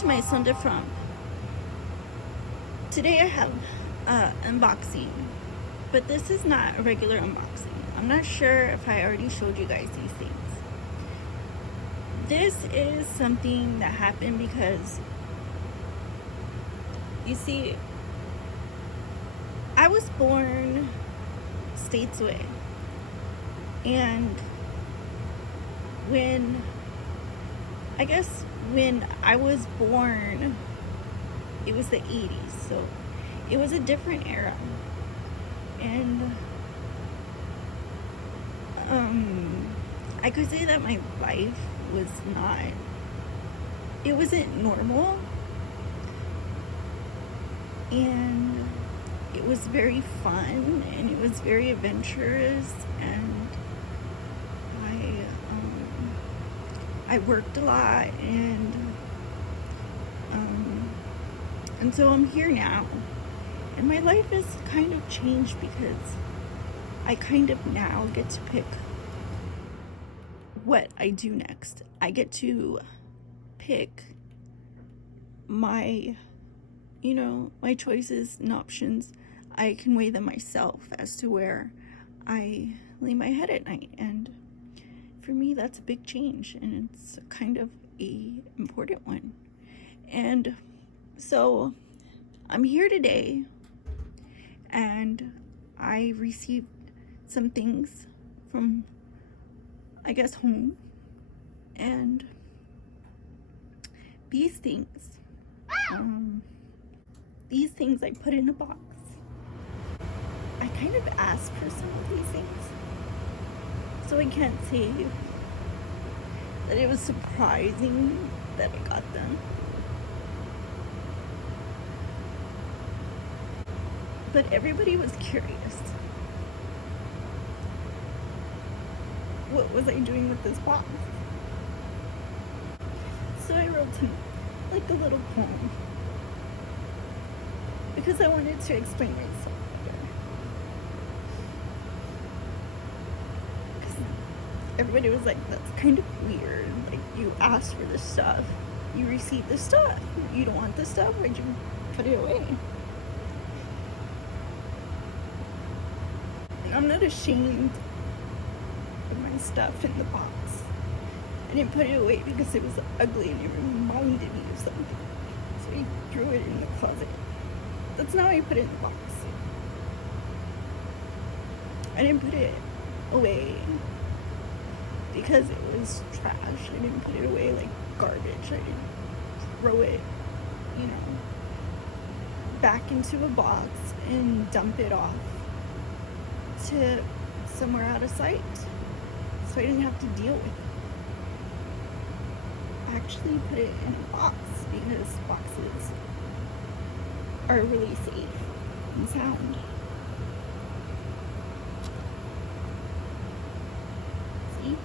to my Sunday from. Today I have unboxing, but this is not a regular unboxing. I'm not sure if I already showed you guys these things. This is something that happened because, you see, I was born states away, and when I was born, it was the 80s, so it was a different era, and I could say that my life was not, it wasn't normal, and it was very fun, and it was very adventurous, and I worked a lot, and so I'm here now, and my life has kind of changed because I kind of now get to pick what I do next. I get to pick my choices and options. I can weigh them myself as to where I lay my head at night, and for me that's a big change, and it's kind of a important one. And so I'm here today, and I received some things from, I guess, home, and these things I put in a box. I kind of asked for some of these things, so I can't say that it was surprising that I got them. But everybody was curious. What was I doing with this box? So I wrote him like a little poem, because I wanted to explain myself better. Because everybody was like, that's kind of weird. Like, you asked for this stuff, you received this stuff. You don't want this stuff? Why'd you put it away? And I'm not ashamed of my stuff in the box. I didn't put it away because it was ugly and it reminded me of something. So I threw it in the closet. That's not why I put it in the box. I didn't put it away because it was trash. I didn't put it away like garbage. I didn't throw it, back into a box and dump it off to somewhere out of sight, so I didn't have to deal with it. I actually put it in a box because boxes are really safe and sound. See?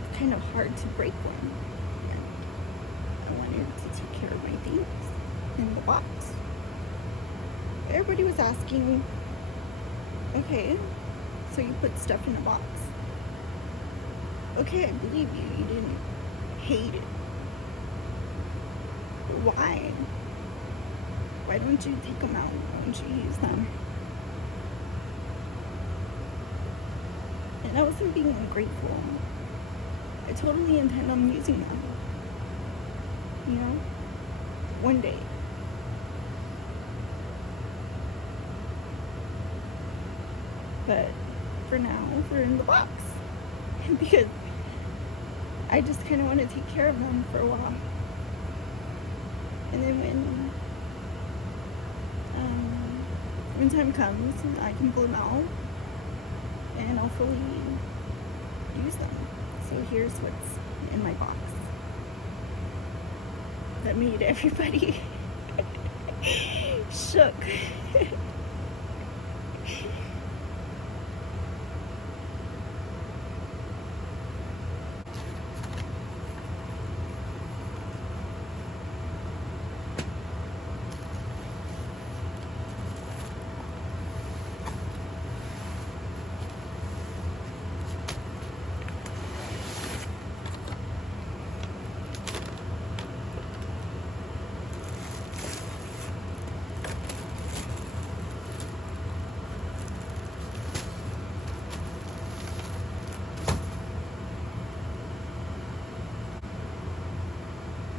It's kind of hard to break one. And I wanted to take care of my things in the box. Everybody was asking, okay, so you put stuff in a box. Okay, I believe you. You didn't hate it. But why? Why don't you take them out? Why don't you use them? And I wasn't being ungrateful. I totally intend on using them. One day. But for now, they're in the box. Because I just kind of want to take care of them for a while. And then when time comes, I can pull them out and I'll fully use them. So here's what's in my box. That made everybody shook.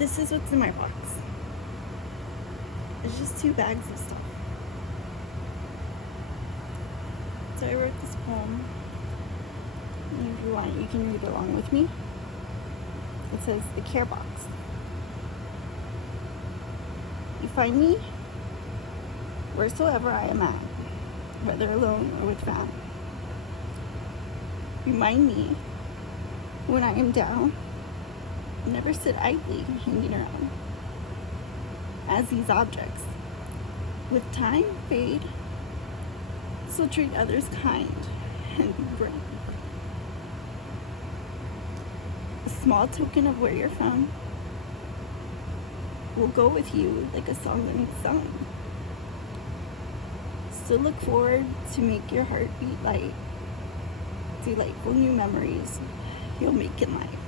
this is what's in my box. It's just 2 bags of stuff. So I wrote this poem. And if you want, you can read along with me. It says, "The Care Box. You find me wheresoever I am at, whether alone or with found. Remind me when I am down. Never sit idly hanging around, as these objects with time fade, so treat others kind and be brave. A small token of where you're from will go with you like a song unsung. So look forward to make your heart beat light, delightful new memories you'll make in life."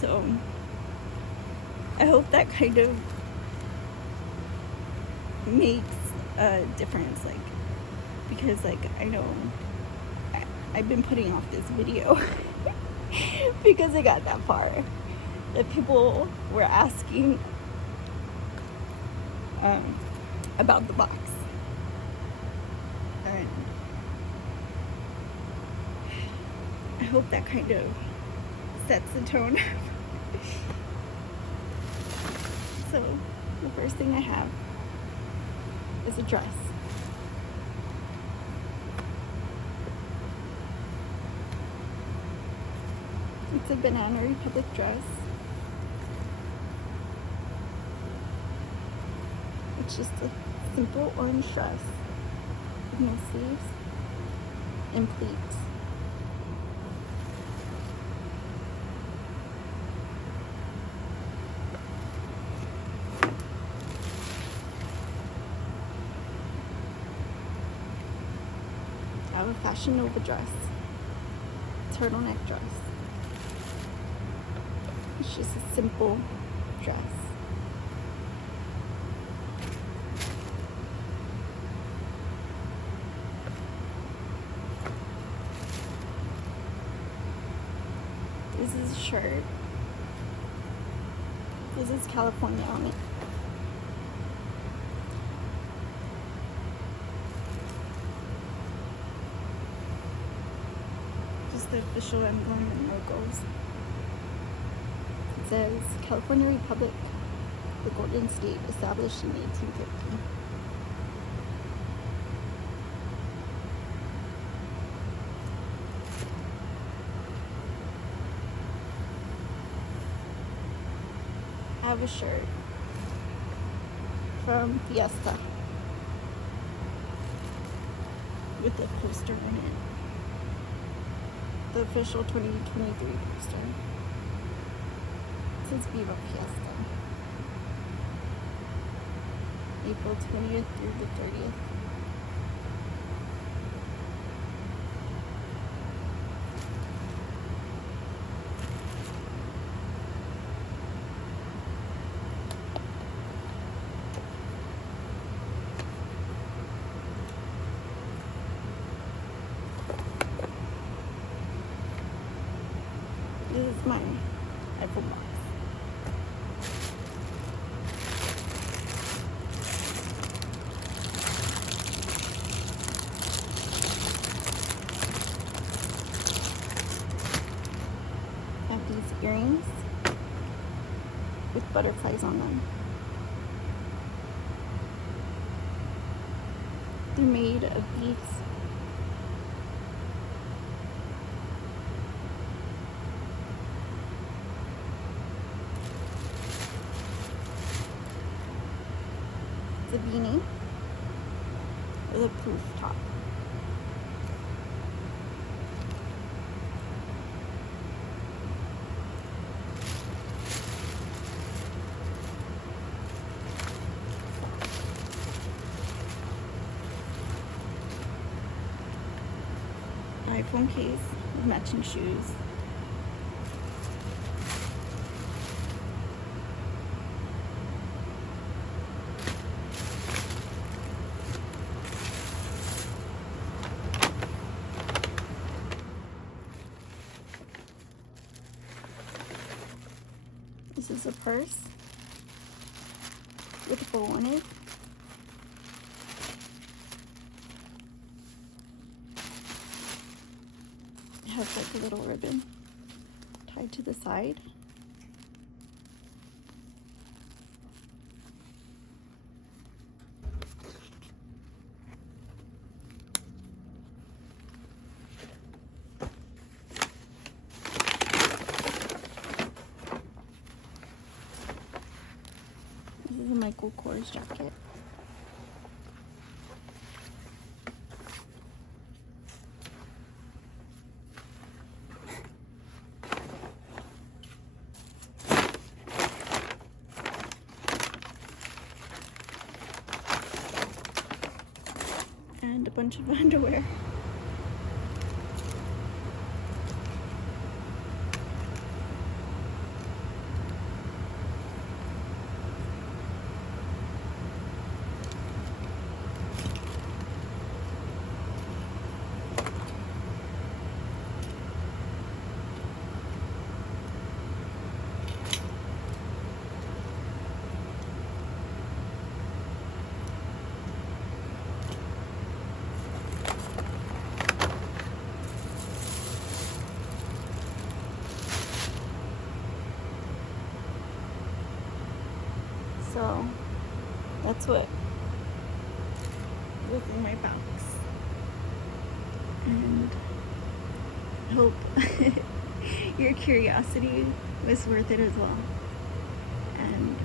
So I hope that kind of makes a difference, like, because like I know I've been putting off this video because it got that far, that people were asking about the box, and I hope that kind of sets the tone. So the first thing I have is a dress. It's a Banana Republic dress. It's just a simple orange dress with no sleeves and pleats. I have a Fashion Nova dress, turtleneck dress. It's just a simple dress. This is a shirt. This is California on it. Just the official emblem and logos. It says California Republic, the Golden State, established in 1850. I have a shirt from Fiesta with a poster in it. The official 2023 poster. It says Viva Fiesta. April 20th through the 30th. This is my iPhone box. I have these earrings with butterflies on them. They're made of beads. It's a beanie with a poof top. iPhone case with matching shoes. This is a purse with a bow on it. It has like a little ribbon tied to the side. This is a Michael Kors jacket. And a bunch of underwear. So that's what was in my box, and I hope your curiosity was worth it as well. And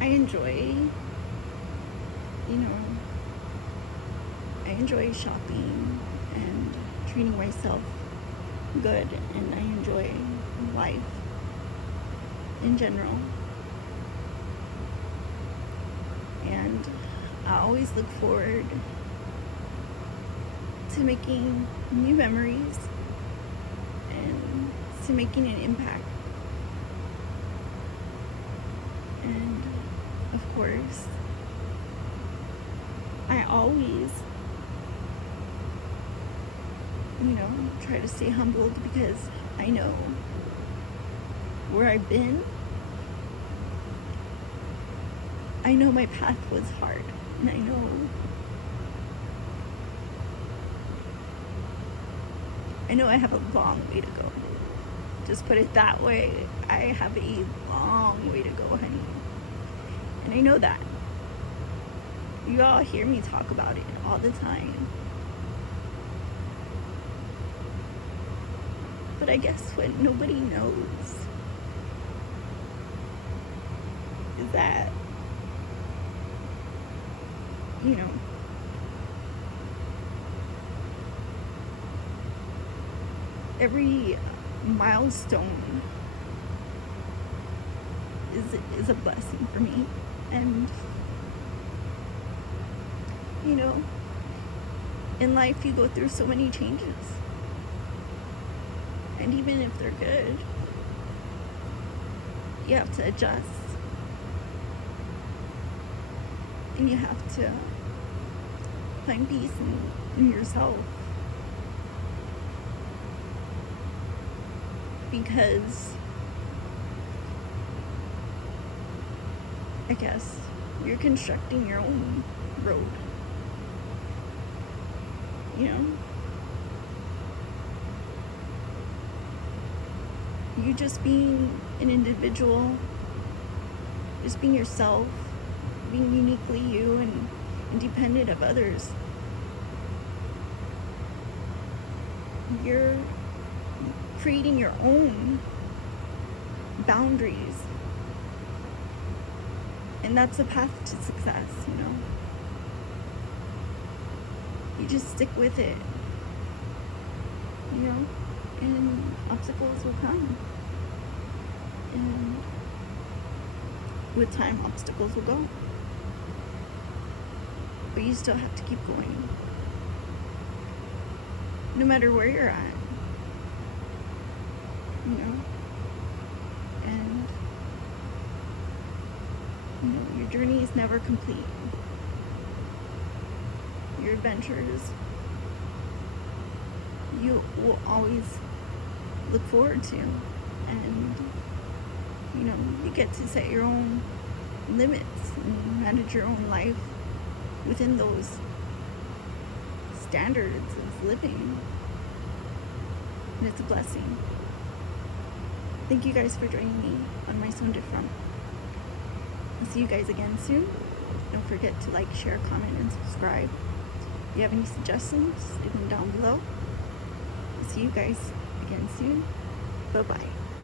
I enjoy, I enjoy shopping and treating myself good, and I enjoy life in general. And I always look forward to making new memories and to making an impact. And of course, I always, try to stay humbled, because I know where I've been. I know my path was hard, and I know I have a long way to go. Just put it that way. I have a long way to go, honey. And I know that. You all hear me talk about it all the time. But I guess what nobody knows is that, every milestone is a blessing for me. And in life you go through so many changes, and even if they're good, you have to adjust, and you have to find peace in yourself, because I guess you're constructing your own road. You just being an individual, just being yourself, being uniquely you and independent of others. You're creating your own boundaries. And that's the path to success, You just stick with it, and obstacles will come. And with time, obstacles will go. But you still have to keep going, no matter where you're at, And your journey is never complete. Your adventures, you will always look forward to. And, you know, you get to set your own limits and manage your own life within those standards of living. And it's a blessing. Thank you guys for joining me on my Sonde Front. I'll see you guys again soon. Don't forget to like, share, comment, and subscribe. If you have any suggestions, leave them down below. I'll see you guys again soon. Bye-bye.